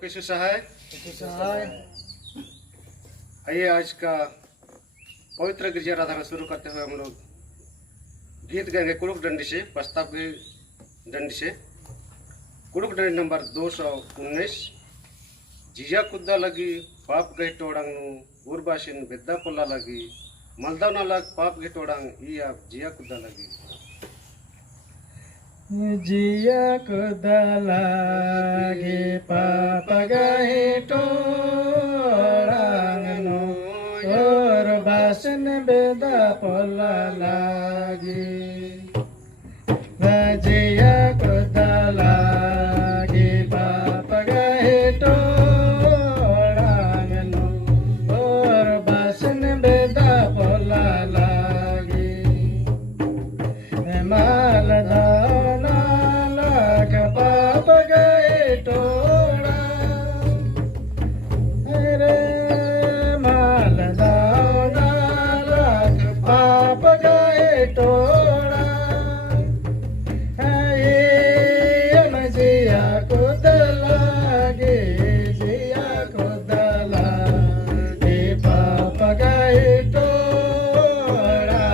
कैसे सहाय। आइए आज का पवित्र गिरजा आराधना शुरू करते हुए हम लोग गीत गाएंगे कुड़ुक डंडी से, प्रस्ताव की डंडी से। कुड़ुक डंडी नंबर 219। जिया कुद्दा लगी पाप गई टोड़ंग उर्बाशिन बेद्दा पोला लगी मलदा ना लग पाप गई टोड़ंग ई आप जिया कुद्दा लगी। जिया कुद्दा लगी पाप गई टोड़ंग उर्बाशिन बेद्दा पोला लगी। जिया कुद्दा लगी पाप गई टोड़ंग उर्बाशिन बेद्दा पोला लगी। मालदा नालक पाप गई टोड़ा रे मालदा नालक पाप गई टोड़ा जिया कुद लगे जिया कुद लगे पाप गई टोड़ा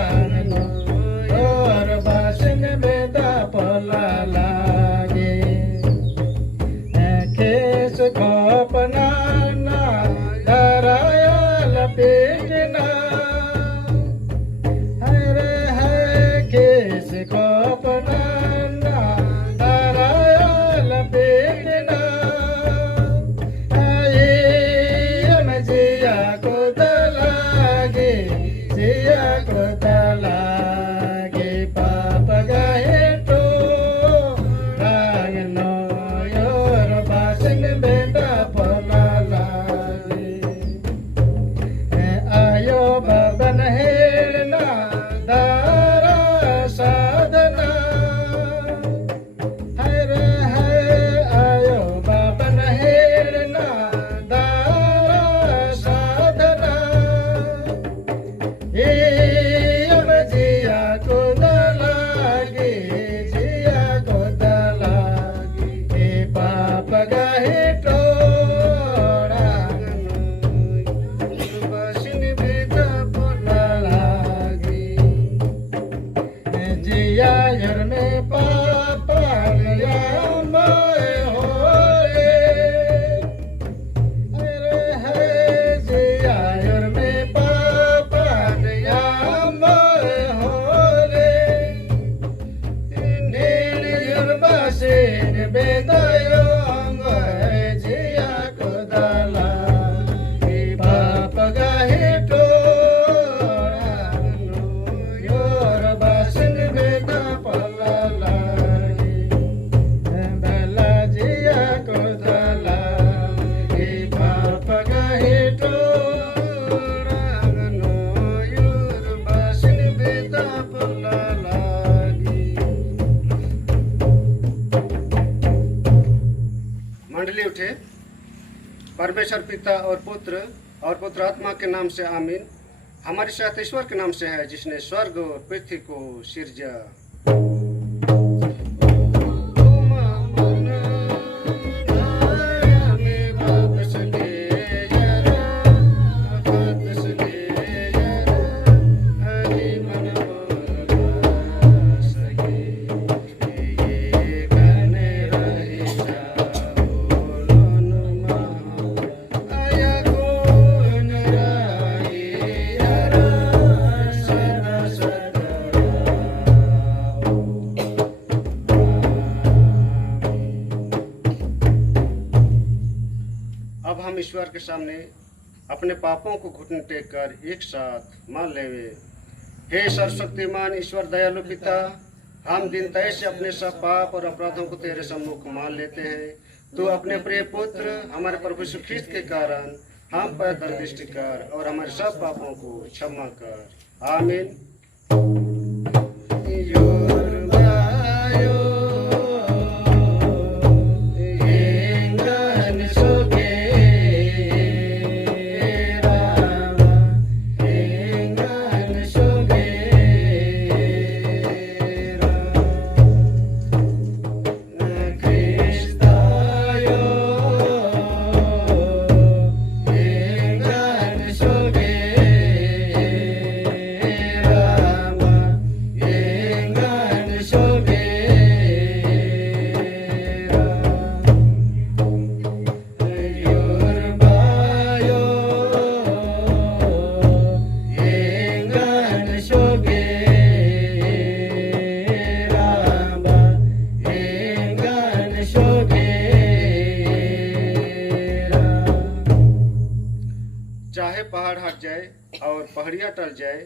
और बासन बेदा पोला लागे। केस खोपना ना धराया लपेटना हरे है केस खोपना ना धराया लपेटना जिया कुद लागे जिया कुद लागे पाप गए टोड़ंग और बासन बेदा पोला लागे। आयो बबन हेड़ना दारा साधना हरे है आयो बबन हेड़ना दारा साधना जिया कुद लागे जिया कुद लागे पाप गए टोड़ंग बासन बेदा पोला लागे। जिया यर में पापा गया मैं होए अरे है जिया यर में पापा गया मैं होले नील यर बासन बेदायो जिया कुद लागे पाप गए टोड़ंग और बासन बेदा पोला लागे। भला जिया कुद लागे पाप गए टोड़ंग और बासन बेदा पोला लागे। मंडली उठे। परमेश्वर पिता और पुत्र आत्मा के नाम से आमीन। हमारे साथ ईश्वर के नाम से है जिसने स्वर्ग और पृथ्वी को सिरजा। अब हम ईश्वर के सामने अपने पापों को घुटने टेक कर एक साथ मान लेवे। हे सर्वशक्तिमान ईश्वर दयालु पिता, हम दीनता से अपने सब पाप और अपराधों को तेरे सम्मुख मान लेते हैं। तू अपने प्रिय पुत्र हमारे प्रभु यीशु ख्रीस्त के कारण हम पर दृष्टि कर और हमारे सब पापों को क्षमा कर। आमीन। चाहे पहाड़ हट जाए और पहाड़ियाँ टल जाए,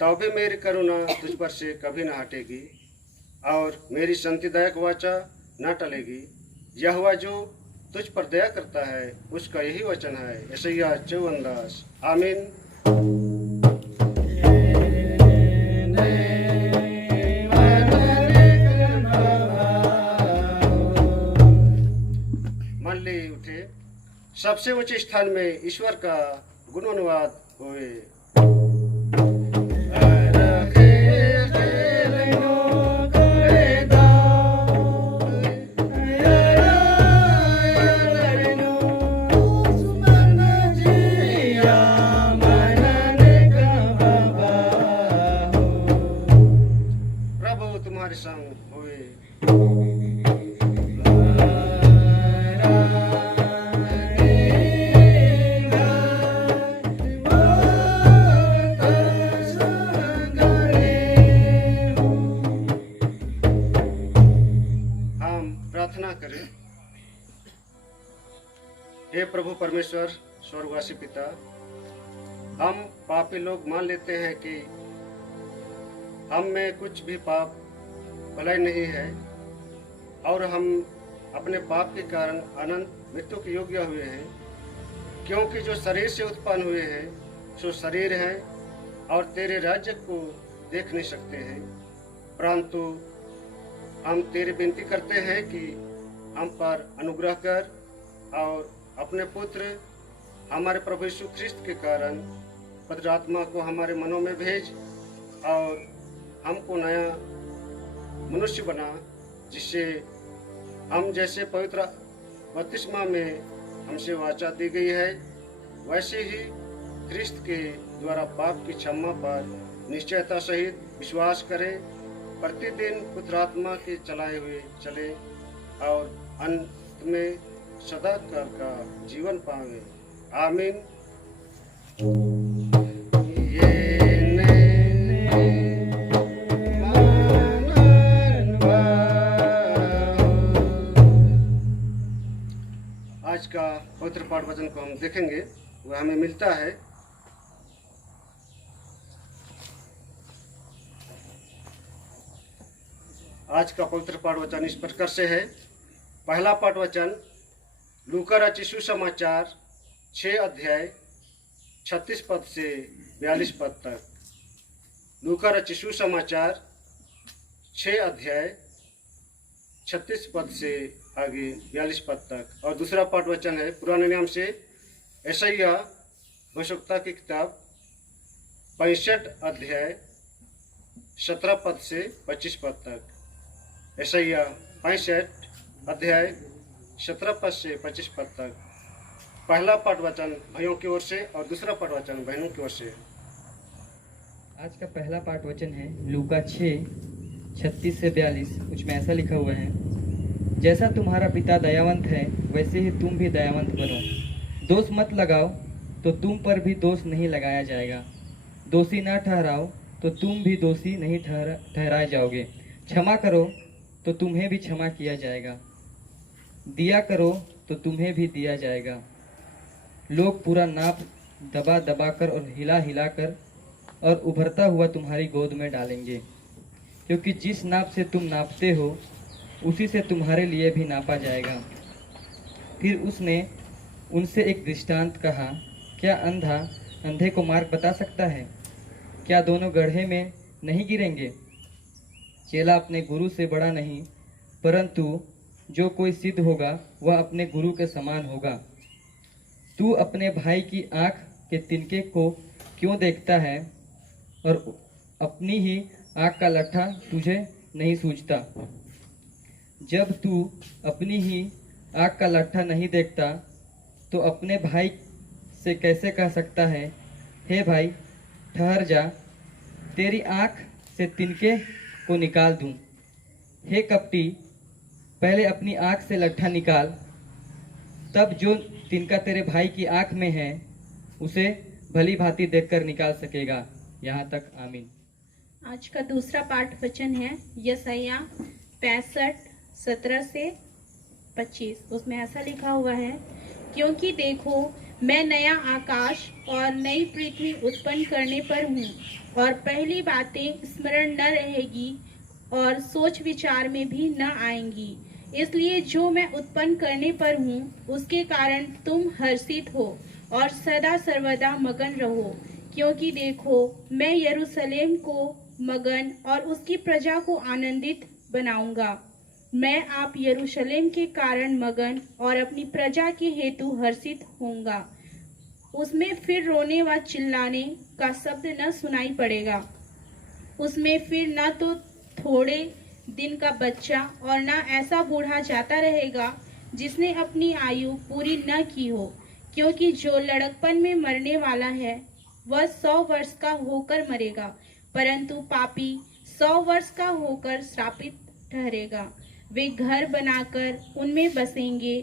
तो भी मेरी करुणा तुझ पर से कभी न हटेगी और मेरी शांतिदायक वाचा न टलेगी। यहोवा जो तुझ पर दया करता है उसका यही वचन है। यशायाह 54:10। आमीन। मंडली उठे, सबसे ऊंचे स्थान में ईश्वर का गुणानुवाद होए। प्रभु तुम्हारे संग होए। हम प्रार्थना करें। हे प्रभु परमेश्वर स्वर्गवासी पिता, हम पापी लोग मान लेते हैं कि हम में कुछ भी पाप भलाई नहीं है और हम अपने पाप के कारण अनंत मृत्यु के योग्य हुए हैं, क्योंकि जो शरीर से उत्पन्न हुए हैं सो शरीर है और तेरे राज्य को देख नहीं सकते हैं। परंतु हम तेरी विनती करते हैं कि हम पर अनुग्रह कर और अपने पुत्र हमारे प्रभु यीशु ख्रिस्त के कारण पवित्र आत्मा को हमारे मनों में भेज और हमको नया मनुष्य बना, जिससे हम जैसे पवित्र बपतिस्मा में हमसे वाचा दी गई है वैसे ही ख्रिस्त के द्वारा पाप की क्षमा पर निश्चयता सहित विश्वास करें, प्रतिदिन पुत्र आत्मा के चलाए हुए चले और अंत में सदा काल का जीवन पावे। आमीन। आज का पवित्र पाठ वचन को हम देखेंगे, वह हमें मिलता है आज का पवित्र पाठ वचन इस प्रकार से है। पहला पाठ वचन लूका रचित सुसमाचार 6 अध्याय 36 पद से 42 पद तक। लूका रचित सुसमाचार 6 अध्याय 36 पद से आगे 42 पद तक। और दूसरा पाठ वचन है पुराने नियम से यशायाह भविष्यवक्ता की किताब 65 अध्याय 17 पद से 25 पद तक। यशायाह 65 अध्याय 17 पद से 25 पद तक। पहला पाठ वचन भाइयों की ओर से और दूसरा पाठ वचन बहनों की ओर से। आज का पहला पाठ वचन है लूका 6:36 से 42। उसमें ऐसा लिखा हुआ है, जैसा तुम्हारा पिता दयावंत है वैसे ही तुम भी दयावंत बनो। दोष मत लगाओ तो तुम पर भी दोष नहीं लगाया जाएगा, दोषी ना ठहराओ तो तुम भी दोषी नहीं ठहराए जाओगे। क्षमा करो तो तुम्हें भी क्षमा किया जाएगा, दिया करो तो तुम्हें भी दिया जाएगा। लोग पूरा नाप दबा दबा कर और हिला हिला कर और उभरता हुआ तुम्हारी गोद में डालेंगे, क्योंकि जिस नाप से तुम नापते हो उसी से तुम्हारे लिए भी नापा जाएगा। फिर उसने उनसे एक दृष्टांत कहा, क्या अंधा अंधे को मार्ग बता सकता है? क्या दोनों गड्ढे में नहीं गिरेंगे? चेला अपने गुरु से बड़ा नहीं, परंतु जो कोई सिद्ध होगा वह अपने गुरु के समान होगा। तू अपने भाई की आँख के तिनके को क्यों देखता है और अपनी ही आँख का लट्ठा तुझे नहीं सूझता? जब तू अपनी ही आँख का लट्ठा नहीं देखता तो अपने भाई से कैसे कह सकता है, हे भाई ठहर जा, तेरी आँख से तिनके को निकाल दूं? हे कपटी, पहले अपनी आँख से लट्ठा निकाल, तब जो तिनका तेरे भाई की आँख में है उसे भली भांति देखकर निकाल सकेगा। यहाँ तक। आमीन। आज का दूसरा पाठ वचन है यशायाह 65:17 से 25। उसमें ऐसा लिखा हुआ है, क्योंकि देखो मैं नया आकाश और नई पृथ्वी उत्पन्न करने पर हूँ, और पहली बातें स्मरण न रहेगी और सोच विचार में भी न आएंगी। इसलिए जो मैं उत्पन्न करने पर हूँ उसके कारण तुम हर्षित हो और सदा सर्वदा मगन रहो, क्योंकि देखो मैं यरूशलेम को मगन और उसकी प्रजा को आनंदित बनाऊंगा। मैं आप यरूशलेम के कारण मगन और अपनी प्रजा के हेतु हर्षित होऊंगा। उसमें फिर रोने व चिल्लाने का शब्द न सुनाई पड़ेगा। उसमें फिर न तो थोड़े दिन का बच्चा और न ऐसा बूढ़ा जाता रहेगा जिसने अपनी आयु पूरी न की हो, क्योंकि जो लड़कपन में मरने वाला है वह 100 वर्ष का होकर मरेगा, परंतु पापी 100 वर्ष का होकर श्रापित ठहरेगा। वे घर बनाकर उनमें बसेंगे,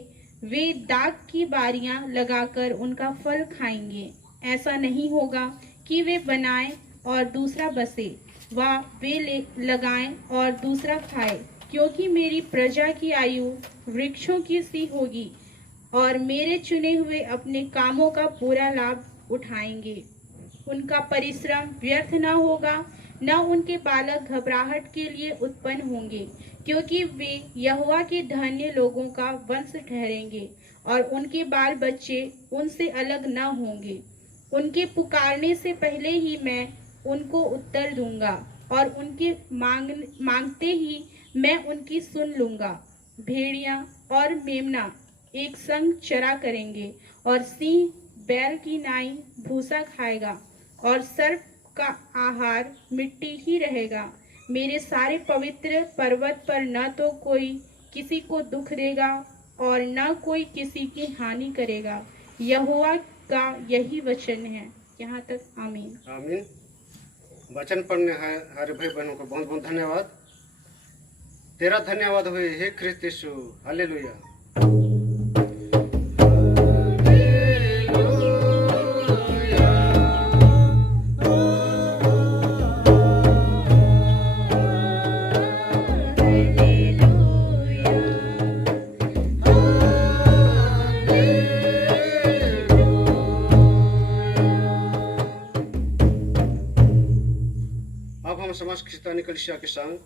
वे दाख की बारियां लगाकर उनका फल खाएंगे। ऐसा नहीं होगा कि वे बनाएं और दूसरा बसे, व वे लगाएं और दूसरा खाए, क्योंकि मेरी प्रजा की आयु वृक्षों की सी होगी और मेरे चुने हुए अपने कामों का पूरा लाभ उठाएंगे। उनका परिश्रम व्यर्थ न होगा, न उनके बालक घबराहट के लिए उत्पन्न होंगे, क्योंकि वे यहोवा के धन्य लोगों का वंश ठहरेंगे और उनके बाल बच्चे उनसे अलग न होंगे। उनके पुकारने से पहले ही मैं उनको उत्तर दूंगा और उनके मांगते ही मैं उनकी सुन लूंगा। भेड़िया और मेमना एक संग चरा करेंगे और सिंह बैल की नाई भूसा खाएगा और सर्प का आहार मिट्टी ही रहेगा। मेरे सारे पवित्र पर्वत पर न तो कोई किसी को दुख देगा और न कोई किसी की हानि करेगा। यहोवा का यही वचन है। यहाँ तक आमीन। आमीन। वचन पढ़ने हमारे भाई बहनों को बहुत बहुत धन्यवाद। तेरा धन्यवाद हुए हे ख्रिस्त यीशु। हालेलुया। समस्त क्रिस्तानी कलीसिया के संग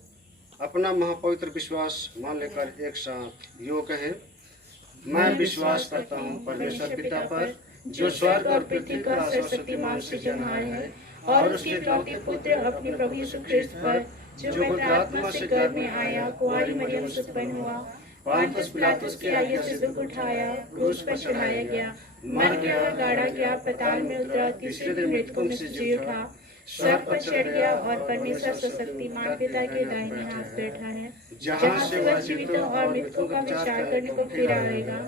अपना महापवित्र विश्वास मान लेकर एक साथ योग कहें। मैं विश्वास करता हूँ परमेश्वर पिता पर, जो स्वर्ग और पृथ्वी का सर्वशक्तिमान सृजनहार है, और उसके इकलौते पुत्र अपने प्रभु यीशु ख्रिस्त पर, जो पवित्र आत्मा से गर्भ में आया, कुंवारी मरियम से उत्पन्न हुआ, पोंतियुस पिलातुस की आज्ञा से दुख उठाया, क्रूस पर चढ़ाया गया, मर गया, गाड़ा गया, पाताल में उतरा, तीसरे दिन मृतकों में से जी उठा, स्वर्ग पर चढ़ गया और परमेश्वर सर्वशक्तिमान पिता के दाहिने हाथ बैठा है, जहाँ से वह जीवितों और मृतकों का विचार करने को फिर आएगा।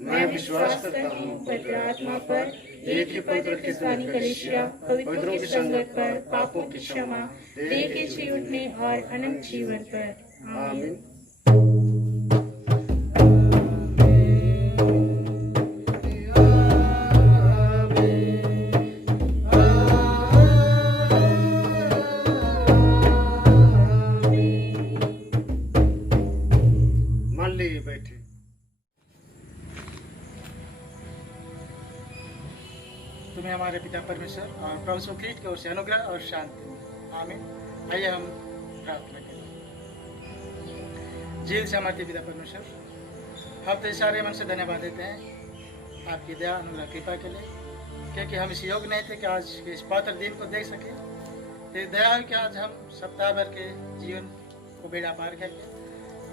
मैं विश्वास करता हूँ पवित्र आत्मा पर, एक ही पवित्र क्रिस्तानी कलीसिया, पवित्रों की संगत पर, पापों की क्षमा, देह के जी उठने और अनंत जीवन पर। आमीन। बैठे। तुम्हें हमारे पिता परमेश्वर और प्रभु यीशु ख्रीस्त की ओर से अनुग्रह और शांति। आमीन। आइए हम प्रार्थना करें। झील से हमारे पिता परमेश्वर, हम तो सारे मन से धन्यवाद देते हैं आपकी दया अनुग्रह कृपा के लिए, क्योंकि हम इस योग्य नहीं थे कि आज के इस पवित्र दिन को देख सके। तेरी दया है कि आज हम सप्ताह भर के जीवन को बेड़ा पार करके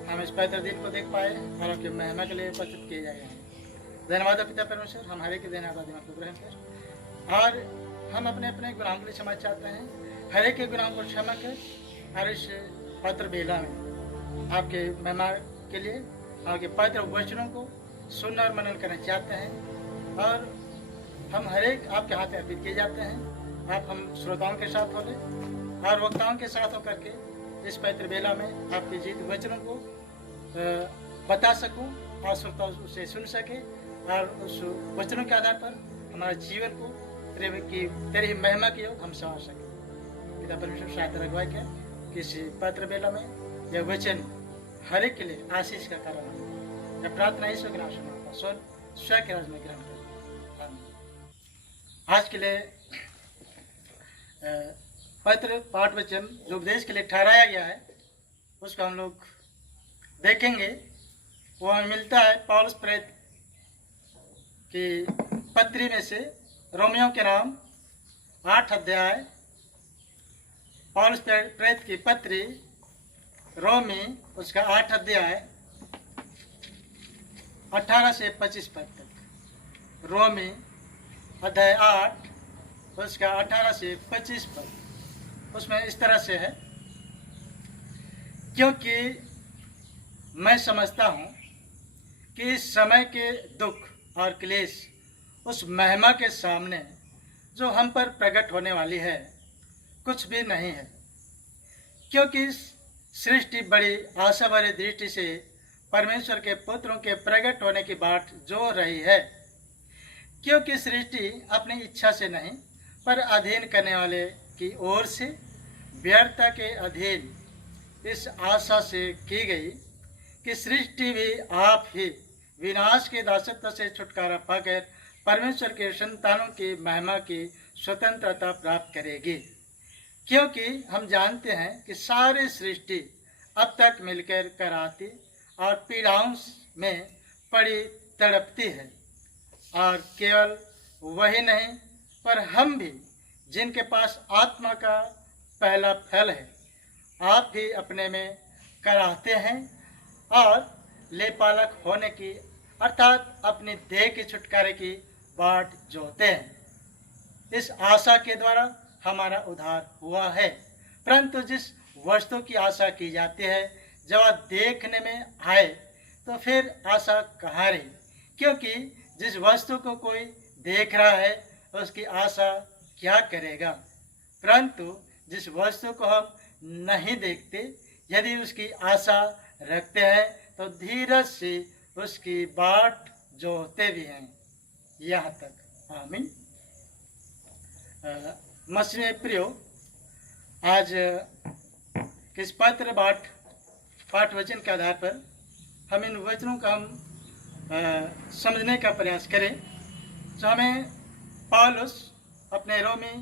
हम इस पवित्र दिन को देख पाए और आपकी महिमा के लिए उपस्थित किए जाए। धन्यवाद पिता परमेश्वर, हम हरे के दिन आबादी को ग्रहण कर, और हम अपने अपने गुनाहों के लिए क्षमा चाहते हैं। हर एक के गुनाहों को क्षमा कर और इस पवित्र बेला में आपके महिमा के लिए आपके पवित्र वचनों को सुनना और मनन करना चाहते हैं, और हम हर एक आपके हाथ में अर्पित किए जाते हैं। आप हम श्रोताओं के साथ होले और वक्ताओं के साथ होकर के इस पवित्र बेला में आपके जीवित वचनों को बता सकूं और श्रोता उसे सुन सके, और उस वचनों के आधार पर हमारे जीवन को तेरी महिमा की ओर हम संवार सकें। पिता परमेश्वर सहायता रखवाए क्या कि इस पवित्र बेला में यह वचन हर एक के लिए आशीष का कारण है। प्रार्थना ईश्वर के नाम से सुन स्वयं के राज में ग्रहण कर। आज के लिए पत्र पाठ वचन जो उपदेश के लिए ठहराया गया है उसको हम लोग देखेंगे। वो हमें मिलता है पौलुस प्रेरित की पत्री में से, रोमियो के नाम 8 अध्याय, पौलुस प्रेरित की पत्री रोमी उसका 8 अध्याय 18 से 25 पद तक। रोमी अध्याय 8 उसका 18 से 25 पद, उसमें इस तरह से है, क्योंकि मैं समझता हूँ कि इस समय के दुख और क्लेश उस महिमा के सामने जो हम पर प्रकट होने वाली है कुछ भी नहीं है। क्योंकि सृष्टि बड़ी आशा भरी दृष्टि से परमेश्वर के पुत्रों के प्रकट होने की बाट जो रही है। क्योंकि सृष्टि अपनी इच्छा से नहीं पर अधीन करने वाले की ओर से व्यर्थता के अधीन इस आशा से की गई कि सृष्टि भी आप ही विनाश के दासत्व से छुटकारा पाकर परमेश्वर के संतानों की महिमा की स्वतंत्रता प्राप्त करेगी। क्योंकि हम जानते हैं कि सारी सृष्टि अब तक मिलकर कराती और पीड़ाओं में पड़ी तड़पती है, और केवल वही नहीं पर हम भी जिनके पास आत्मा का पहला फल है आप भी अपने में कराहते हैं और लेपालक होने की अर्थात अपनी देह के छुटकारे की बाट जोते हैं। इस आशा के द्वारा हमारा उद्धार हुआ है। परंतु जिस वस्तु की आशा की जाती है जब वह देखने में आए तो फिर आशा कहाँ रही, क्योंकि जिस वस्तु को कोई देख रहा है उसकी आशा क्या करेगा। परंतु जिस वस्तु को हम नहीं देखते यदि उसकी आशा रखते हैं तो धीरज से उसकी बाट जोते भी हैं। यहाँ तक आमीन। मसीह प्रियो, आज किस पत्र पाठ वचन के आधार पर हम इन वचनों का हम समझने का प्रयास करें। तो हमें पौलुस अपने रोमी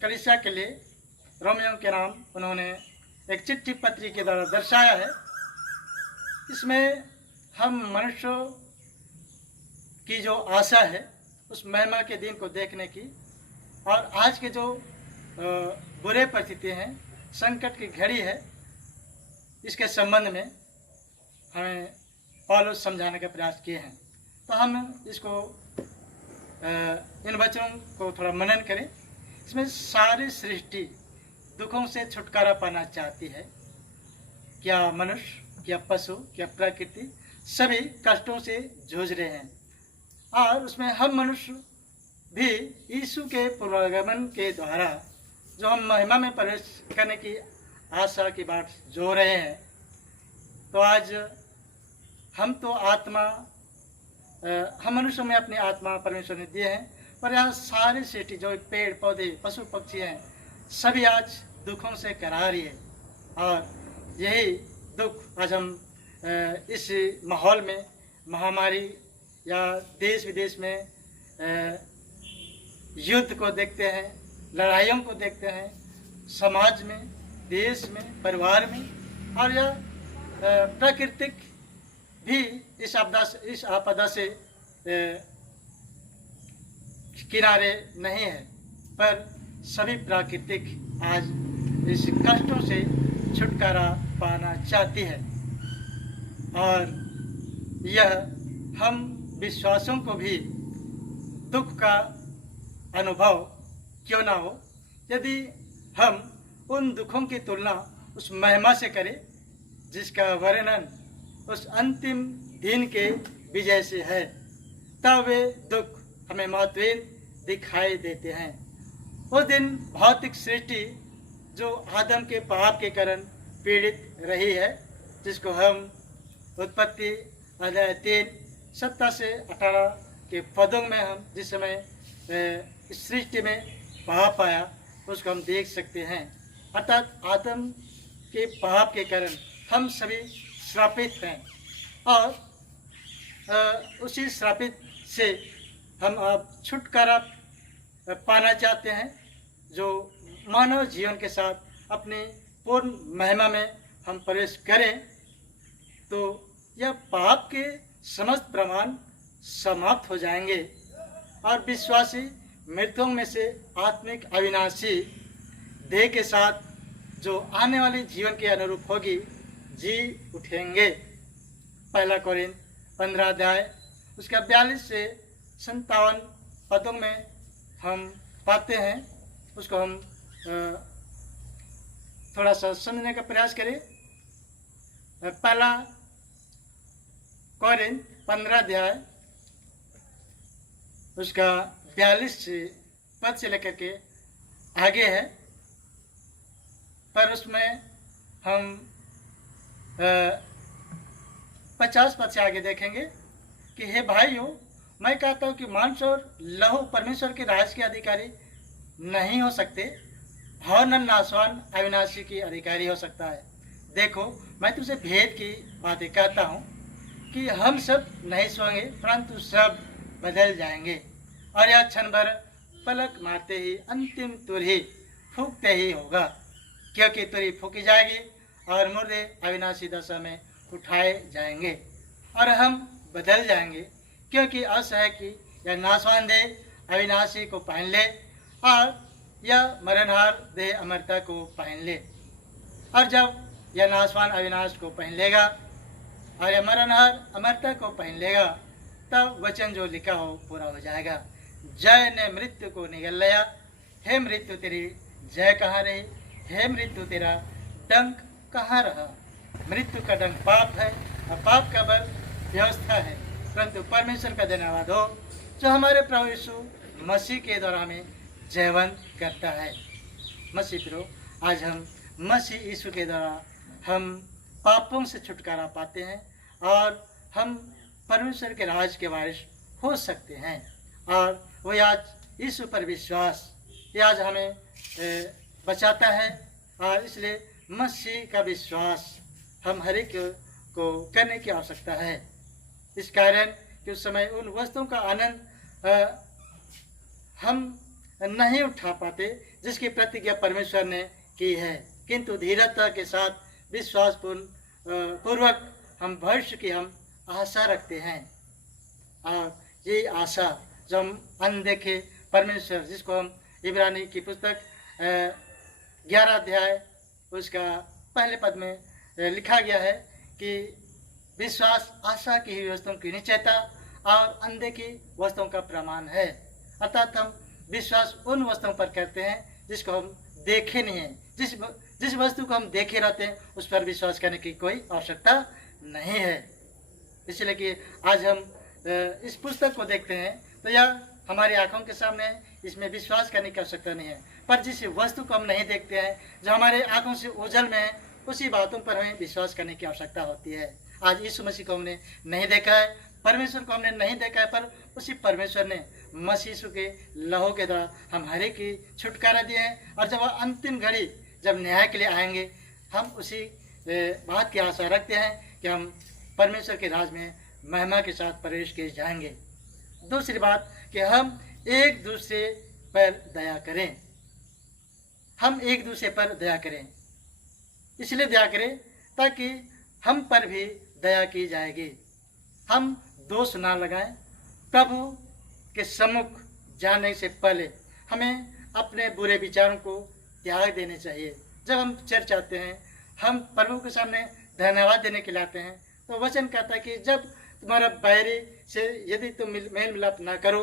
कलीसिया के लिए, रोमियों के नाम, उन्होंने एक चिट्ठी पत्री के द्वारा दर्शाया है। इसमें हम मनुष्यों की जो आशा है उस महिमा के दिन को देखने की, और आज के जो बुरे परिस्थिति हैं, संकट की घड़ी है, इसके संबंध में हमें पौलुस समझाने का प्रयास किए हैं। तो हम इसको इन वचनों को थोड़ा मनन करें। इसमें सारी सृष्टि दुखों से छुटकारा पाना चाहती है। क्या मनुष्य, क्या पशु, क्या प्रकृति, सभी कष्टों से जूझ रहे हैं, और उसमें हम मनुष्य भी यीशु के पुनरागमन के द्वारा जो हम महिमा में प्रवेश करने की आशा की बाट जो रहे हैं। तो आज हम तो आत्मा, हम मनुष्यों में अपनी आत्मा परमेश्वर ने दिए हैं, पर यहाँ सारी सृष्टि जो पेड़ पौधे पशु पक्षी हैं सभी आज दुखों से करा रही है। और यही दुख आज हम इस माहौल में, महामारी या देश विदेश में युद्ध को देखते हैं, लड़ाइयों को देखते हैं, समाज में, देश में, परिवार में, और यह प्राकृतिक भी इस आपदा से किनारे नहीं है, पर सभी प्राकृतिक आज इस कष्टों से छुटकारा पाना चाहती है। और यह हम विश्वासों को भी दुख का अनुभव क्यों ना हो, यदि हम उन दुखों की तुलना उस महिमा से करें जिसका वर्णन उस अंतिम दिन के विजय से है, तब वे दुख हमें महत्वहीन दिखाई देते हैं। उस दिन भौतिक सृष्टि जो आदम के पाप के कारण पीड़ित रही है, जिसको हम उत्पत्ति अध्याय 3 17 से 18 के पदों में हम जिस समय इस सृष्टि में पाप आया उसको हम देख सकते हैं। अर्थात आदम के पाप के कारण हम सभी श्रापित हैं, और उसी श्रापित से हम अब छुटकारा पाना चाहते हैं, जो मानव जीवन के साथ अपनी पूर्ण महिमा में हम प्रवेश करें, तो यह पाप के समस्त प्रमाण समाप्त हो जाएंगे और विश्वासी मृतकों में से आत्मिक अविनाशी देह के साथ जो आने वाले जीवन के अनुरूप होगी जी उठेंगे। पहला कोरिन्थ 15 अध्याय उसका 42 से 57 पदों में हम पाते हैं। उसको हम थोड़ा सा समझने का प्रयास करें। पहला कोरिन्थ 15 अध्याय उसका 42 पद से लेकर के आगे है, पर उसमें हम 50 पद से आगे देखेंगे कि हे भाइयों, मैं कहता हूँ कि मांस और लहू परमेश्वर के राज के अधिकारी नहीं हो सकते, न नाशवान अविनाशी की अधिकारी हो सकता है। देखो, मैं तुझे भेद की बातें कहता हूँ कि हम सब नहीं सोएंगे, परंतु सब बदल जाएंगे, और यह क्षण भर पलक मारते ही अंतिम तुरही फूकते ही होगा, क्योंकि तुरही फूकी जाएगी और मुर्दे अविनाशी दशा में उठाए जाएंगे और हम बदल जाएंगे, क्योंकि अवश्य है कि यह नाशवान देह अविनाशी को पहन ले और यह मरणहार देह अमरता को पहन ले। और जब यह नाशवान अविनाश को पहन लेगा और यह मरणहार अमरता को पहन लेगा, तब वचन जो लिखा हो पूरा हो जाएगा। जय ने मृत्यु को निगल लिया, हे मृत्यु तेरी जय कहाँ रही, हे मृत्यु तेरा डंक कहाँ रहा। मृत्यु का डंक पाप है और पाप का बल व्यवस्था है, परंतु परमेश्वर का धन्यवाद हो जो हमारे प्रभु यीशु मसीह के द्वारा हमें जयवंत करता है। मसीह प्रो, आज हम मसीह यीशु के द्वारा हम पापों से छुटकारा पाते हैं और हम परमेश्वर के राज के वारिस हो सकते हैं। और वही आज यीशु पर विश्वास, ये आज हमें बचाता है, और इसलिए मसीह का विश्वास हम हर एक को करने की आवश्यकता है। इस कारण कि उस समय उन वस्तुओं का आनंद हम नहीं उठा पाते जिसकी प्रतिज्ञा परमेश्वर ने की है, किंतु धीरता के साथ विश्वास पूर्वक हम भविष्य की हम आशा रखते हैं। और ये आशा जो हम अनदेखे परमेश्वर, जिसको हम इब्रानी की पुस्तक 11 अध्याय उसका पहले पद में लिखा गया है कि विश्वास आशा की हुई वस्तुओं की निश्चयता और अनदेखी वस्तुओं का प्रमाण है। अर्थात हम विश्वास उन वस्तुओं पर करते हैं जिसको हम देखे नहीं हैं। जिस वस्तु को हम देखे रहते हैं उस पर विश्वास करने की कोई आवश्यकता नहीं है। इसलिए कि आज हम इस पुस्तक को देखते हैं तो यह हमारी आंखों के सामने है, इसमें विश्वास करने की आवश्यकता नहीं है। पर जिस वस्तु को हम नहीं देखते हैं, जो हमारे आंखों से ओझल में है, उसी बातों पर हमें विश्वास करने की आवश्यकता होती है। आज यीशु मसीह को हमने नहीं देखा है, परमेश्वर को हमने नहीं देखा है, पर उसी परमेश्वर ने मसीह यीशु के लहू के द्वारा हम हर एक की छुटकारा दिए हैं। और जब वह अंतिम घड़ी जब न्याय के लिए आएंगे, हम उसी बात की आशा रखते हैं कि हम परमेश्वर के राज में महिमा के साथ प्रवेश किए जाएंगे। दूसरी बात कि हम एक दूसरे पर दया करें। हम एक दूसरे पर दया करें, इसलिए दया करें ताकि हम पर भी दया की जाएगी। हम दोष ना लगाएं। प्रभु के सम्मुख जाने से पहले हमें अपने बुरे विचारों को त्याग देने चाहिए। जब हम चर्च आते हैं, हम प्रभु के सामने धन्यवाद देने के लिए आते हैं, तो वचन कहता है कि जब तुम्हारा बैरी से यदि तुम मेल मिलाप ना करो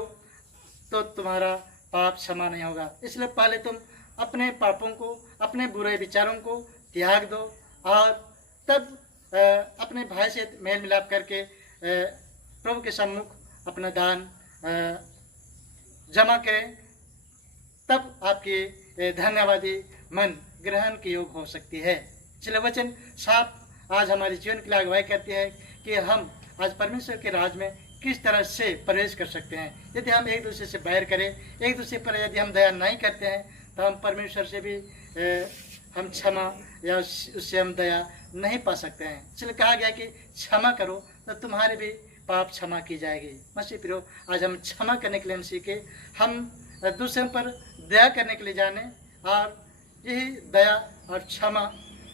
तो तुम्हारा पाप क्षमा नहीं होगा। इसलिए पहले तुम अपने पापों को, अपने बुरे विचारों को त्याग दो और तब अपने भाई से मेल मिलाप करके प्रभु के सम्मुख अपना दान जमा करें। तब आपकी धन्यवादी मन ग्रहण के योग हो सकती है। इसलिए वचन साफ आज हमारे जीवन के लिए अगुवाई करती है कि हम आज परमेश्वर के राज में किस तरह से प्रवेश कर सकते हैं। यदि हम एक दूसरे से बैर करें, एक दूसरे पर यदि हम दया नहीं करते हैं, तो हम परमेश्वर से भी हम क्षमा या उससे हम दया नहीं पा सकते हैं। इसलिए कहा गया कि क्षमा करो तो तुम्हारे भी पाप क्षमा की जाएगी। मसीह प्रियो, आज हम क्षमा करने के लिए हम सीखे। हम दूसरों पर दया करने के लिए जाने, और यही दया और क्षमा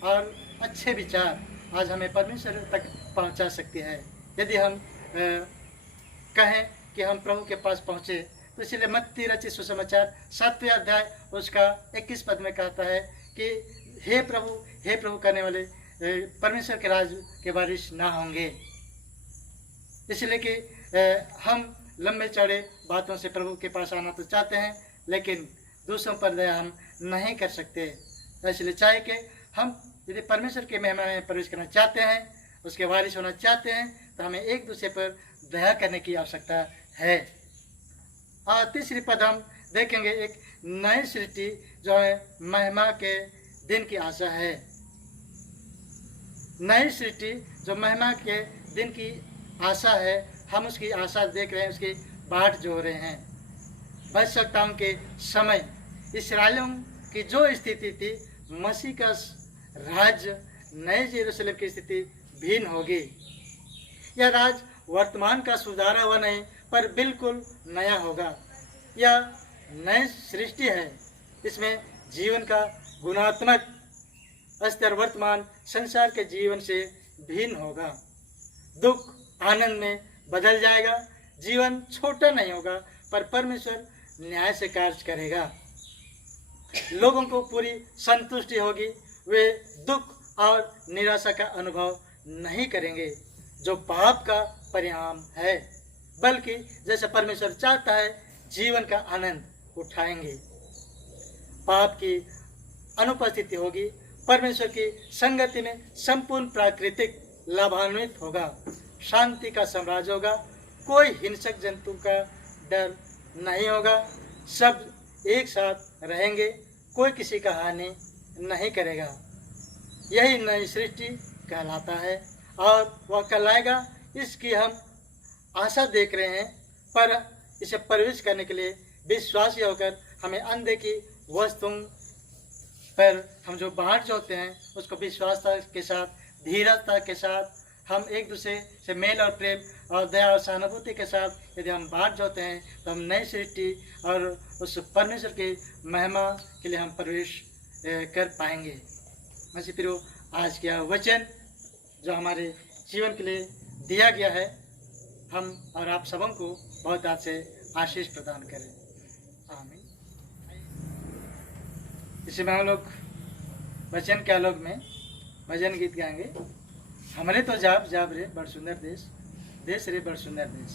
और अच्छे विचार आज हमें परमेश्वर तक पहुंचा सकती है। यदि हम कहें कि हम प्रभु के पास पहुंचे, तो इसलिए मत्ती रचित सुसमाचार 7वें अध्याय उसका 21 पद में कहता है कि हे प्रभु करने वाले परमेश्वर के राज के वारिस ना होंगे। इसलिए कि हम लंबे चौड़े बातों से प्रभु के पास आना तो चाहते हैं, लेकिन दूसरों पर दया हम नहीं कर सकते। इसलिए चाहे कि हम यदि परमेश्वर के महिमा में प्रवेश करना चाहते हैं, उसके वारिस होना चाहते हैं, तो हमें एक दूसरे पर दया करने की आवश्यकता है। और तीसरी पद हम देखेंगे, एक नई सृष्टि जो है महिमा के दिन की आशा है। नई सृष्टि जो महिमा के दिन की आशा है, हम उसकी आशा देख रहे हैं, उसकी बाट जो रहे हैं। भविष्यवक्ताओं के समय इस्राएलियों की जो स्थिति थी, मसीह का राज्य नए यरूशलेम की स्थिति भिन्न होगी। यह राज्य वर्तमान का सुधारा हुआ नहीं, पर बिल्कुल नया होगा। यह नई सृष्टि है। इसमें जीवन का गुणात्मक स्तर वर्तमान संसार के जीवन से भिन्न होगा। दुख आनंद में बदल जाएगा। जीवन छोटा नहीं होगा, पर परमेश्वर न्याय से कार्य करेगा। लोगों को पूरी संतुष्टि होगी। वे दुख और निराशा का अनुभव नहीं करेंगे, जो पाप का परिणाम है, बल्कि जैसे परमेश्वर चाहता है जीवन का आनंद उठाएंगे। पाप की अनुपस्थिति होगी। परमेश्वर की संगति में संपूर्ण प्राकृतिक लाभान्वित होगा। शांति का साम्राज्य होगा। कोई हिंसक जंतु का डर नहीं होगा। सब एक साथ रहेंगे। कोई किसी का हानि नहीं करेगा। यही नई सृष्टि कहलाता है, और वह कहलाएगा। इसकी हम आशा देख रहे हैं, पर इसे प्रवेश करने के लिए विश्वासी होकर हमें अनदेखी वस्तुओं पर हम जो बाहर जोते हैं, उसको विश्वासता के साथ, धीरजता के साथ, हम एक दूसरे से मेल और प्रेम और दया और सहानुभूति के साथ यदि हम बाहर जोते हैं, तो हम नई सृष्टि और उस परमेश्वर की महिमा के लिए हम प्रवेश कर पाएंगे। मसीह प्रियो, आज का वचन जो हमारे जीवन के लिए दिया गया है, हम और आप सबों को बहुत आज से आशीष प्रदान करें। आमीन। इसी में हम लोग वचन के आलोक में भजन गीत गाएंगे। हमरे तो जाब जाब रे बड़ सुंदर देश, देश रे बड़ सुंदर देश।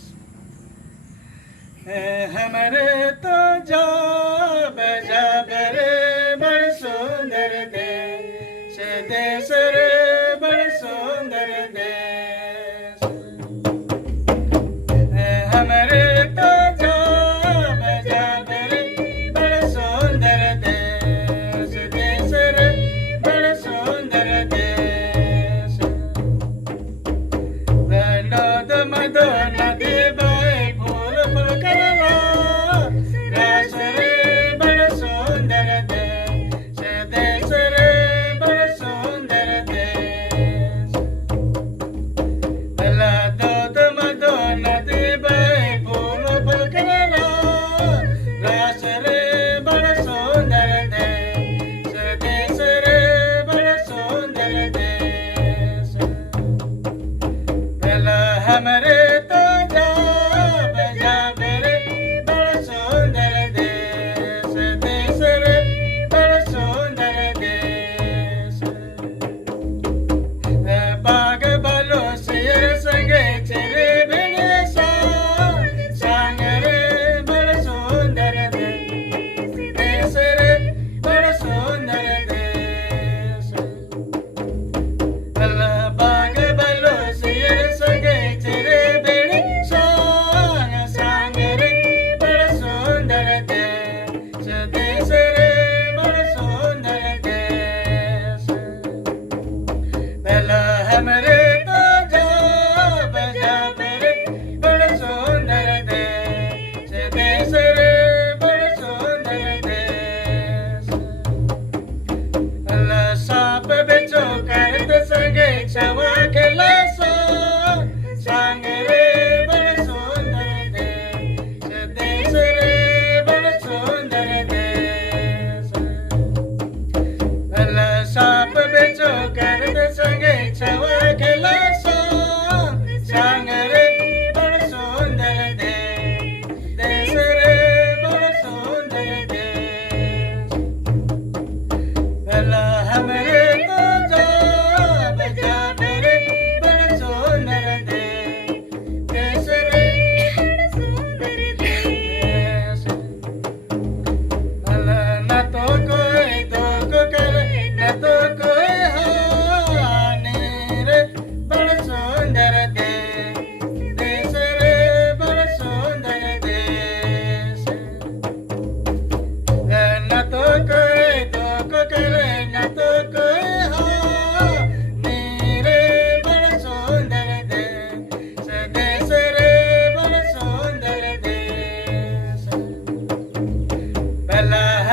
हमरे तो जाब जाब रे बड़ सुंदर देश, देश रे बड़ सुंदर देश। हमरे तो जाब जाब रे बड़ सुंदर देश, देश रे बड़ सुंदर देश। नद मद नदी बहे फूल फुल करवा, रस रे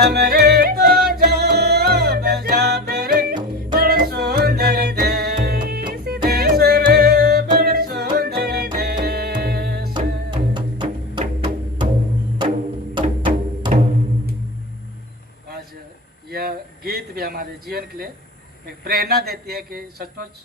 हमरे तो जाब जाब रे बड़ सुंदर देश देश रे बड़ सुंदर देश। आज यह गीत भी हमारे जीवन के लिए एक प्रेरणा देती है कि सचमुच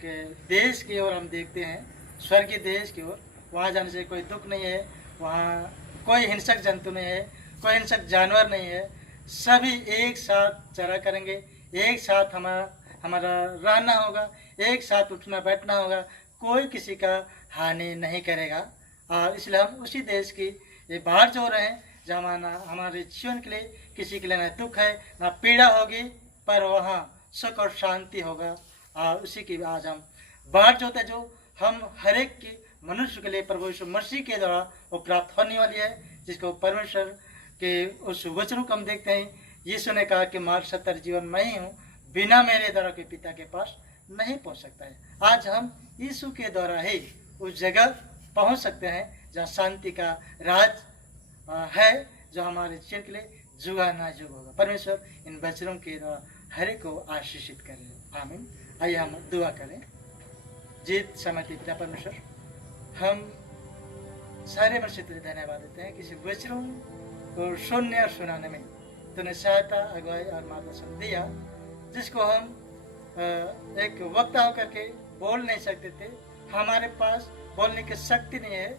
कि देश की ओर हम देखते हैं, स्वर्गीय देश की ओर, वहाँ जाने से कोई दुख नहीं है, वहाँ कोई हिंसक जंतु नहीं है, कोई हिंसक जानवर नहीं है, सभी एक साथ चरा करेंगे, एक साथ हमारा रहना होगा, एक साथ उठना बैठना होगा, कोई किसी का हानि नहीं करेगा। और इसलिए हम उसी देश की ये बाहर जो रहे हैं जहाँ हमारे जीवन के लिए किसी के लिए ना दुख है ना पीड़ा होगी, पर वहाँ सुख और शांति होगा। और उसी की आज हम बात जो होता है, जो हम हर एक की मनुष्य के लिए प्रभु यीशु मसीह के द्वारा वो प्राप्त होने वाली है, जिसको परमेश्वर के उस वचनों को हम देखते हैं। यीशु ने कहा कि मार्ग सत्य जीवन मैं ही हूँ, बिना मेरे द्वारा के पिता के पास नहीं पहुँच सकता है। आज हम यीशु के द्वारा ही उस जगह पहुँच सकते हैं जहाँ शांति का राज है, जो हमारे जीवन के लिए जुगा ना जुग होगा। परमेश्वर इन वचनों के द्वारा हर एक को आशीषित करें। आमीन। आइए हम दुआ करें। जीत समझती पिता परमेश्वर, हम सारे मनुष्य तुझे धन्यवाद देते हैं किसी वचनों को सुनने और सुनाने में तूने सहायता, अगुवाई और मार्गदर्शन दिया, जिसको हम एक वक्ता होकर के बोल नहीं सकते थे। हमारे पास बोलने की शक्ति नहीं है,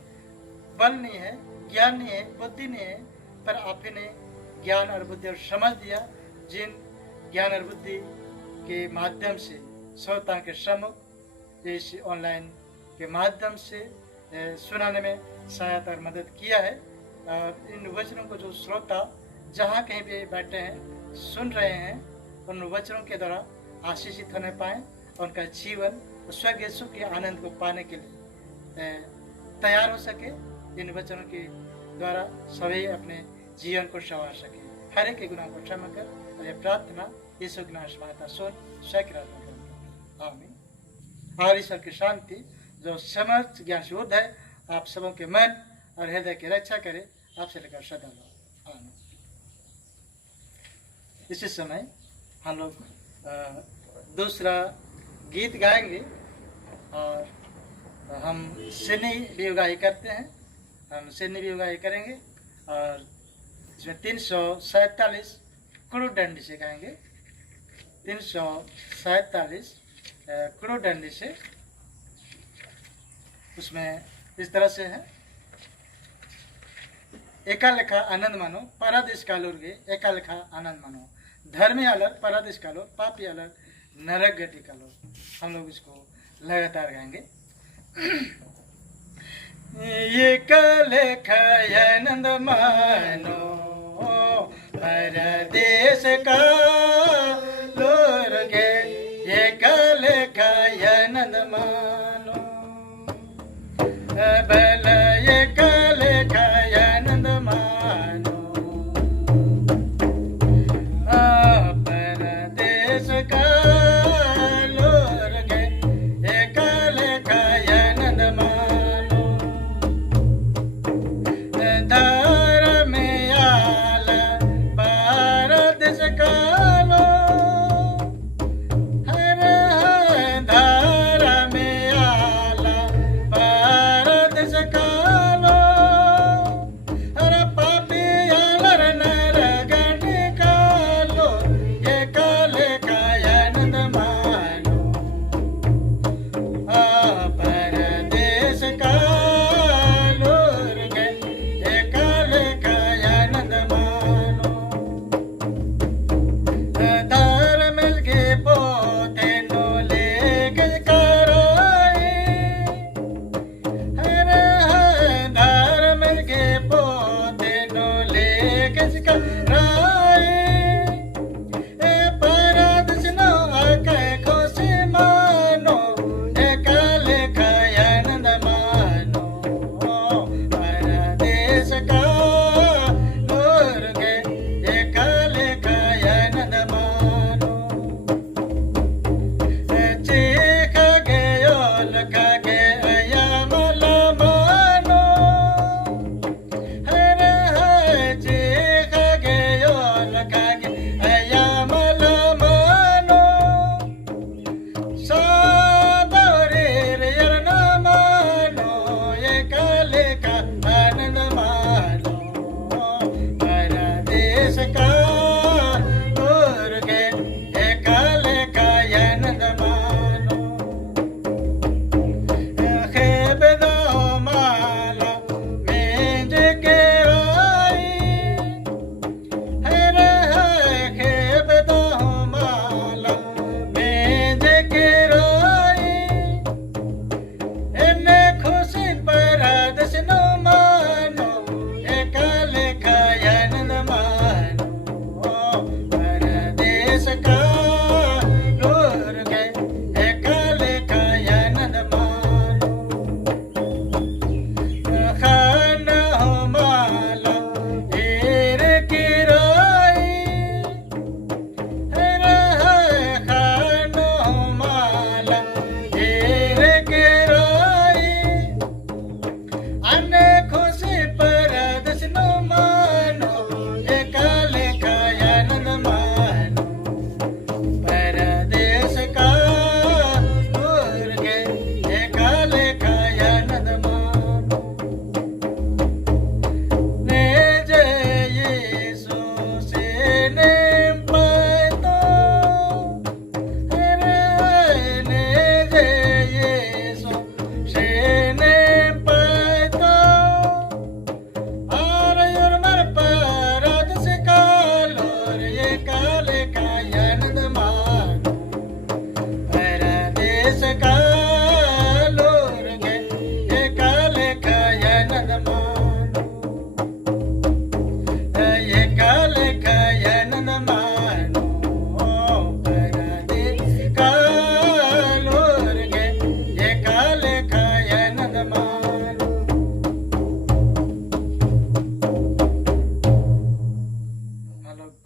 बल नहीं है, ज्ञान नहीं है, बुद्धि नहीं है, पर आपने ज्ञान और बुद्धि और समझ दिया, जिन ज्ञान और बुद्धि के माध्यम से श्रोता के सम्मुख इस ऑनलाइन के माध्यम से सुनाने में सहायता और मदद किया है। और इन वचनों को जो श्रोता जहाँ कहीं भी बैठे हैं सुन रहे हैं, उन वचनों के द्वारा आशीषित होने पाए, उनका जीवन स्वर्गीय सुख के आनंद को पाने के लिए तैयार हो सके। इन वचनों के द्वारा सभी अपने जीवन को संवार सके। हर एक के गुनाह को क्षमा कर, और यह प्रार्थना यीशु के नाम से मांगता सुन सैकड़ा। आमीन। और ईश्वर की शांति जो समस्त ज्ञान से ऊर्ध्व है, आप सबों के मन और हृदय की रक्षा करे, आपसे लेकर सदा लो। आमीन। इसी समय हम लोग दूसरा गीत गाएंगे, और हम सिनी भी उगाही करते हैं, हम सिनी भी उगाही करेंगे, और इसमें 347 क्रोडंडी से गाएंगे। 347 क्रोडंडी से, उसमें इस तरह से है। एका लेखा आनंद मानो परादेश कालोर गे, एका लेखा आनंद मानो, धर्मी अलग परादेश कालोर, पापी अलग नरक गति कालोर। हम लोग इसको लगातार गाएंगे। ये लेखा आनंद मानो परदेश का लोर गे, ये लेखा आनंद मानो भल, ये लेखा आनंद मानो परदेश का लोर गे, ये लेखा आनंद मानो धार में आला परदेश का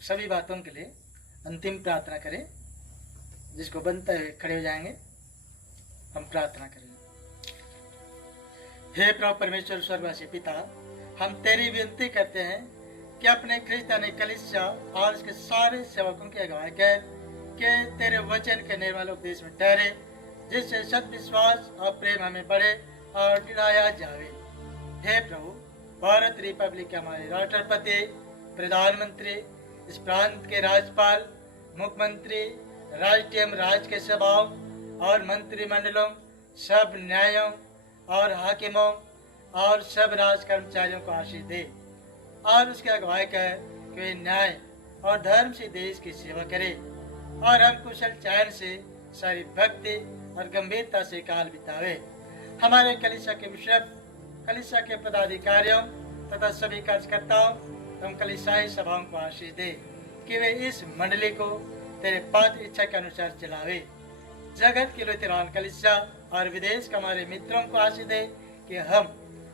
सभी बातों के लिए अंतिम प्रार्थना करें, जिसको बनते हुए खड़े हो जाएंगे। हम प्रार्थना करेंगे। हे प्रभु परमेश्वर स्वर्गवासी पिता, हम तेरी विनती करते हैं कि अपने क्रिस्तानी कलीसिया और इसके सारे सेवकों की अगुवाई कर के तेरे वचन के निर्मल उपदेश में ठहरे, जिससे सत विश्वास और प्रेम हमें बढ़े और बढ़ाया जावे। हे प्रभु, भारत रिपब्लिक के हमारे राष्ट्रपति, प्रधानमंत्री, इस प्रांत के राज्यपाल, मुख्यमंत्री, राष्ट्रीय एवं राज्य के सभाओं और मंत्रिमंडलों, सब न्यायों और हाकिमों और सब राज कर्मचारियों को आशीष दे और उसकी अगुवाई कर कि वे न्याय और धर्म से देश की सेवा करे और हम कुशल चयन से सारी भक्ति और गंभीरता से काल बितावे। हमारे कलीसिया के बिशप, कलीसिया के पदाधिकारियों तथा सभी कार्यकर्ताओं एवं कलीसियाई सभाओं को आशीष दे कि वे इस मंडली को तेरे पाद इच्छा के अनुसार चलावे। जगत की लुथेरान कलीसिया और विदेश के हमारे मित्रों को आशीष दे कि हम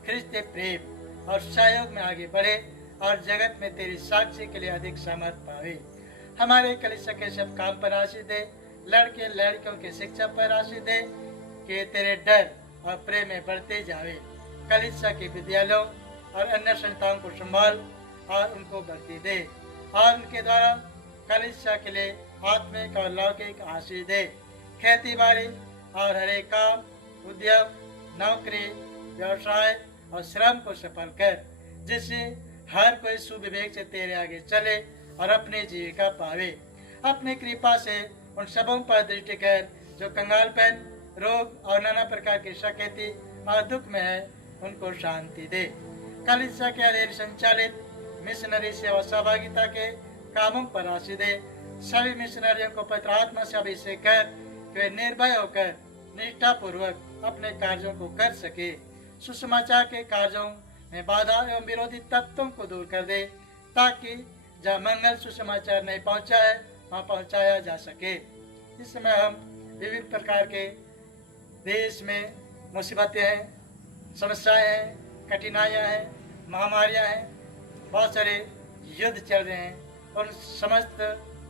ख्रिस्त प्रेम और सहयोग में आगे बढ़े और जगत में तेरी साक्षी के लिए अधिक सामर्थ पावे। हमारे कलीसिया के सब काम पर आशीष दे, लड़के लड़कियों की शिक्षा पर आशीष दे कि तेरे डर और प्रेम में बढ़ते जावे। कलीसिया के विद्यालयों और अन्य संस्थाओं को संभाल और उनको बढ़ती दे और उनके द्वारा कलीसिया के लिए आत्मिक और लौकिक आशीष दे। खेती बाड़ी और हर एक काम, उद्यम, नौकरी, व्यवसाय और श्रम को सफल कर, जिससे हर कोई सुविवेक से तेरे आगे चले और अपनी जीविका पावे। अपनी कृपा से उन सबों पर दृष्टि कर जो कंगालपन, रोग और नाना प्रकार की शकैती और दुख में है, उनको शांति दे। कलीसिया के अधीन संचालित मिशनरी सेवा सहभागिता के कामों पर आशीष दे। सभी मिशनरियों को पवित्र आत्मा से अभिषेक कर कि वे निर्भय होकर निष्ठा पूर्वक अपने कार्यों को कर सके। सुसमाचार के कार्यों में बाधा एवं विरोधी तत्वों को दूर कर दे, ताकि जहाँ मंगल सुसमाचार नहीं पहुँचा है वहाँ पहुँचाया जा सके। इस समय हम विभिन्न प्रकार के देश में मुसीबतें हैं, समस्याएं हैं, कठिनाइयां हैं, महामारियां हैं, बहुत सारे युद्ध चल रहे हैं। उन समस्त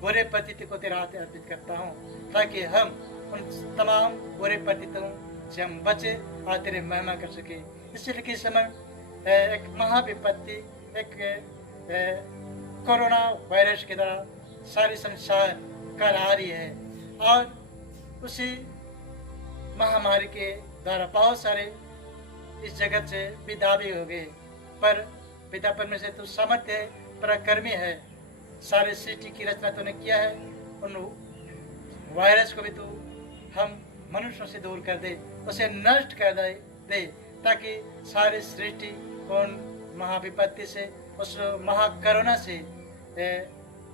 बुरे परिस्थिति को तेरे हाथ अर्पित करता हूँ, ताकि हम उन तमाम बुरे परिस्थितियों से हम बचे और तेरे महिमा कर सके। इसलिए कि समय एक महाविपत्ति, एक कोरोना वायरस के द्वारा सारी संसार कर आ रही है और उसी महामारी के द्वारा बहुत सारे इस जगत से विदा भी हो गए। पर पिता परमेश्वर तू सामर्थ्य है, पराक्रमी है, सारे सृष्टि की रचना तूने किया है। उन वायरस को भी तू हम मनुष्यों से दूर कर दे, उसे नष्ट कर दे, ताकि सारी सृष्टि उन महाविपत्ति से, उस महाकरुणा से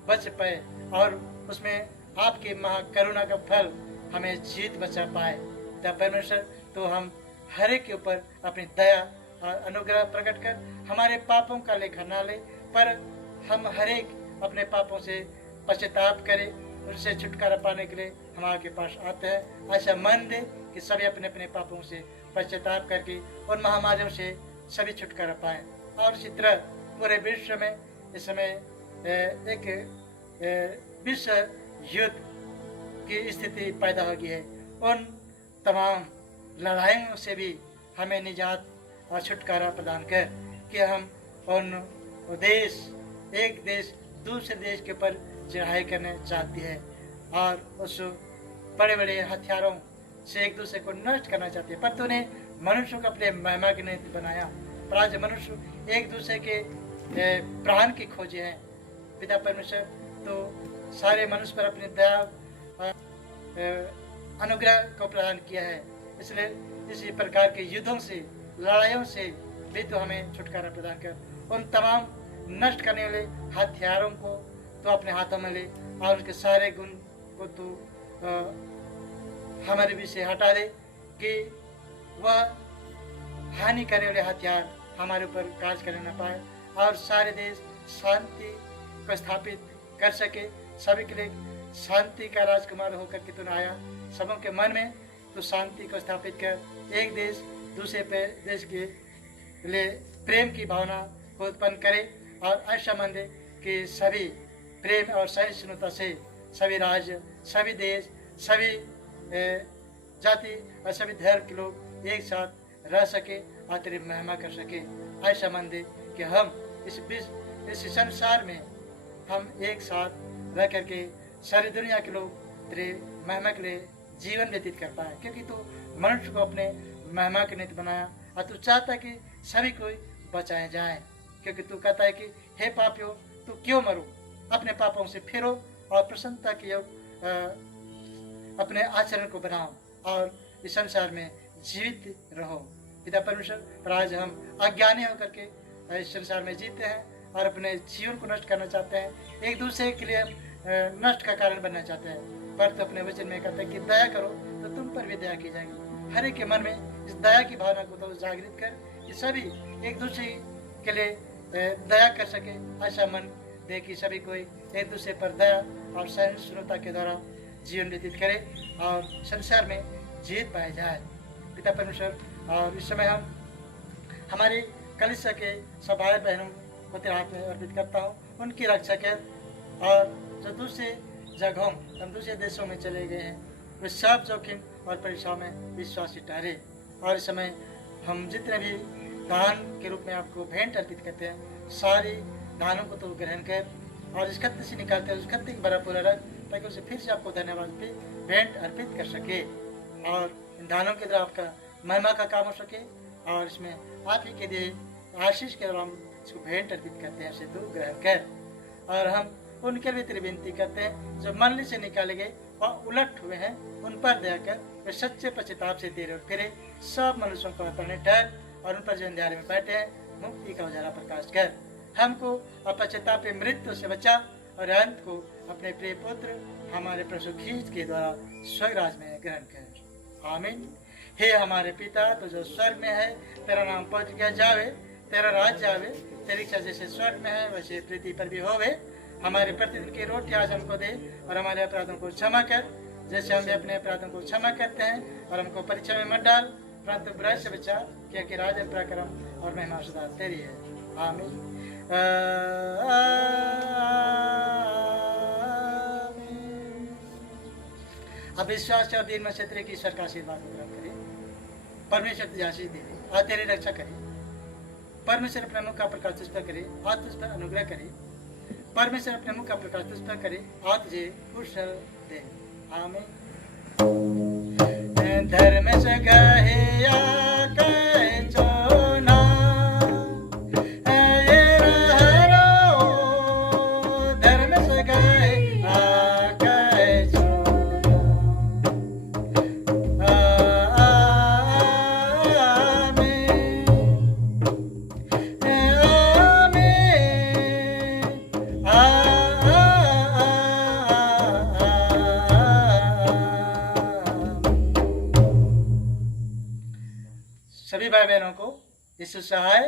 बच पाए और उसमें आपकी महाकरुणा का फल हमें जीत बचा पाए। पिता परमेश्वर तो हम हर एक के ऊपर अपनी दया और अनुग्रह प्रकट कर हमारे पापों का लेखा ना ले, पर हम हर एक अपने पापों से पश्चाताप करें, उनसे छुटकारा पाने के लिए हम आपके पास आते हैं। ऐसा मन दे कि सभी अपने अपने पापों से पश्चाताप करके उन महामारियों से सभी छुटकारा पाएं। और इसी तरह पूरे विश्व में इस समय एक विश्व युद्ध की स्थिति पैदा हो गई है। उन तमाम लड़ाइयों से भी हमें निजात और छुटकारा प्रदान कर कि हम उन देश, एक देश दूसरे देश के ऊपर चढ़ाई करने चाहती है और उस बड़े बड़े हथियारों से एक दूसरे को नष्ट करना चाहती है। पर तूने मनुष्य को अपने महिमा के निमित्त बनाया, पर आज मनुष्य एक दूसरे के प्राण की खोजे हैं। पिता परमेश्वर तो सारे मनुष्य पर अपनी दया अनुग्रह को प्रदान किया है, इसलिए इसी प्रकार के युद्धों से, लड़ाइयों से भी तो हमें छुटकारा प्रदान कर। उन तमाम नष्ट करने वाले हथियारों को तो अपने हाथों में ले और उसके सारे गुण को तो हमारे बीच से हटा दे कि वह हानि करने वाले हथियार हमारे ऊपर कार्य करने न पाए और सारे देश शांति को स्थापित कर सके। सभी के लिए शांति का राजकुमार होकर के तूने आया, सबों के मन में तो शांति को स्थापित कर एक देश दूसरे पे देश के लिए प्रेम की भावना को उत्पन्न करे और ऐसा मन दे कि सभी प्रेम और सहिष्णुता से सभी राज्य, सभी देश, सभी जाति और सभी धर्म के लोग एक साथ रह सके और तेरी महिमा कर सके। ऐसा मन दे कि हम इस संसार में हम एक साथ रह करके सारी दुनिया के लोग तेरे महिमा के लिए जीवन व्यतीत कर पाए, क्योंकि तू मनुष्य को अपने महिमा के निमित्त बनाया और तू चाहता है कि सभी कोई बचाए जाए, क्योंकि तू कहता है कि हे पापियों, तू क्यों मरो, अपने पापों से फिरो और प्रसन्नता के योग अपने आचरण को बनाओ और इस संसार में जीवित रहो। पिता परमेश्वर, पर आज हम अज्ञानी होकर के इस संसार में जीते हैं और अपने जीवन को नष्ट करना चाहते हैं, एक दूसरे के लिए नष्ट का कारण बनना चाहते हैं। पर तो अपने वचन में कहते हैं कि दया करो तो तुम पर भी दया की जाएगी। हर एक के मन में इस दया की भावना को तो जागृत कर कि सभी एक दूसरे के लिए दया कर सके। ऐसा मन दे कि सभी कोई एक दूसरे पर दया और सहिष्णुता के द्वारा जीवन व्यतीत करे और संसार में जीत पाया जाए। पिता परमेश्वर, और इस समय हम हमारी कलीसिया के सब भाई बहनों को तेरे हाथ में अर्पित करता हूँ, उनकी रक्षा कर। और जो दूसरे जगहों, हम दूसरे देशों में चले गए हैं, वे सब जोखिम और परीक्षाओं में विश्वासी ठहरे। और इस समय हम जितने भी दान के रूप में आपको भेंट अर्पित करते हैं, सारी दानों को तो ग्रहण कर और इस खत्ते से निकालते हैं, उस खत्ते की भरा पूरा रख, ताकि उसे फिर से आपको धन्यवाद भी भेंट अर्पित कर सके और इन दानों के द्वारा आपका महिमा का काम हो सके। और इसमें आप ही के दिए आशीष के द्वारा हम इसको भेंट अर्पित करते हैं, इसे तू ग्रहण कर। और हम उनके भी तेरी विनती करते हैं जो मंडली से निकाले गए और उलट हुए हैं, उन पर दया कर, वे सच्चे पश्चाताप से तेरे और फिरे। सब मनुष्यों को अपने ठहर और उन पर जो अंधेरे में बैठे हैं, मुक्ति का उजाला प्रकाश कर। हमको अपश्चाताप मृत्यु से बचा और अंत को अपने प्रिय पुत्र हमारे प्रभु खींच के द्वारा स्वर्गराज में ग्रहण कर। आमीन। हे हमारे पिता, तो जो स्वर्ग में है, तेरा नाम पवित्र किया जावे, तेरा राज्य आवे, तेरी इच्छा जैसे स्वर्ग में है वैसे पृथ्वी पर भी होवे। हमारे प्रतिदिन की रोटी आज हमको दे और हमारे अपराधों को क्षमा कर, जैसे हम भी अपने अपराधों को क्षमा करते हैं। और हमको परीक्षा में मत डाल, परंतु बुराई से बचा, क्योंकि राज्य, पराक्रम और महिमा सदा तेरी है। आमीन। अब विश्वास और दीन में क्षेत्र की ईश्वर का आशीर्वाद ग्रहण करे। परमेश्वर तुझे आशीष दे और तेरी रक्षा करे। परमेश्वर अपने मुख का प्रकाश तुझ पर करे और तुझ पर अनुग्रह करे। परमेश्वर अपने मुख का प्रकाश तुझ पर करे और तुझे कुशल दे। आमीन। धर्म से गहे सभी भाई बहनों को यीशु सहाय